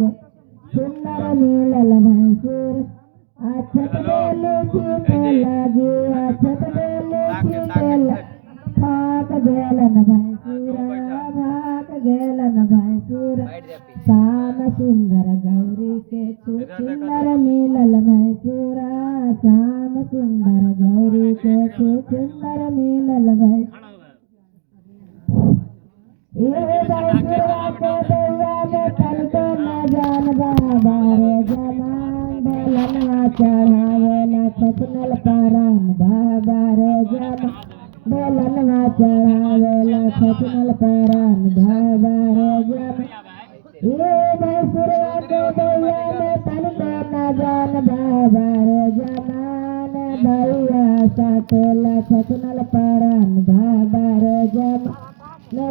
के सुंदर मिलल भैंसुर अछत बेली छीटे लगी अछत बेली छीटे भाग गेलन भैंसुरा भाग गेलन भैंसुर श्याम सुंदर गौरी के सुंदर मिलल भैंसुरा श्याम सुंदर गौरी के सुंदर मिलल भैंसुर ये भैंसुरा के दैया में तनिको न जान बाबा रे जमान बेलनवा चढ़ावेला छछनल पारान बाबा रे जमान बेलनवा चढ़ावेला छछनल पारान बाबा रे जमान ये भैंसुरा के दैया में तनिको न जान बाबा रे जमान भैया साटेला छछनल पारान बाबा रे जमान ने